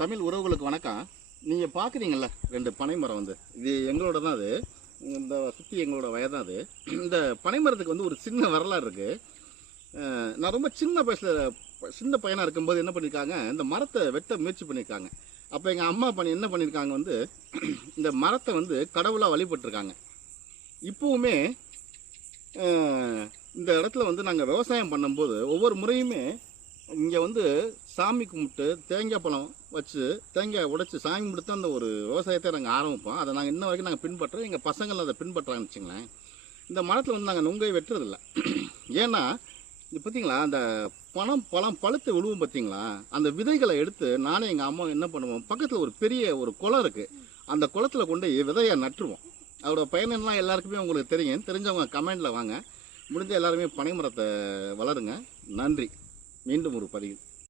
தமிழ் உறவுகளுக்கு வணக்கம். நீங்கள் பார்க்குறீங்கள ரெண்டு பனைமரம் இது எங்களோட தான். அது இந்த சுற்றி எங்களோட வயது தான். அது இந்த பனைமரத்துக்கு ஒரு சின்ன வரலாறு இருக்குது. நான் ரொம்ப சின்ன பையனாக இருக்கும்போது என்ன பண்ணியிருக்காங்க, இந்த மரத்தை வெட்ட முயற்சி பண்ணியிருக்காங்க. அப்போ எங்கள் அம்மா என்ன பண்ணியிருக்காங்க, இந்த மரத்தை கடவுளாக வழிபட்டிருக்காங்க. இப்போவுமே இந்த இடத்துல நாங்கள் விவசாயம் பண்ணும்போது ஒவ்வொரு முறையுமே இங்கே சாமி கும்பிட்டு தேங்காய் பழம் வச்சு தேங்காய் உடைச்சி சாமி கும்பிட்டு அந்த ஒரு விவசாயத்தை நாங்கள் ஆரம்பிப்போம். அதை நாங்கள் இன்ன வரைக்கும் நாங்கள் பின்பற்றுறோம். எங்கள் பசங்கள் அதை பின்பற்றுறாங்கன்னு வச்சுங்களேன். இந்த மரத்தில் நாங்கள் நுங்கை வெட்டுறதில்ல. ஏன்னா இது பார்த்தீங்களா, அந்த பழம் பழுத்து விழுவும் பார்த்தீங்களா, அந்த விதைகளை எடுத்து நானே எங்கள் அம்மா என்ன பண்ணுவோம், பக்கத்தில் ஒரு பெரிய குளம் இருக்குது, அந்த குளத்தில் கொண்டு விதையை நட்டுருவோம். அதோட பயனெல்லாம் எல்லாருக்குமே உங்களுக்கு தெரிஞ்சவங்க கமெண்டில் வாங்க. முடிஞ்ச எல்லாருமே பனை மரத்தை வளருங்க. நன்றி. மீண்டும் ஒரு பதிவு.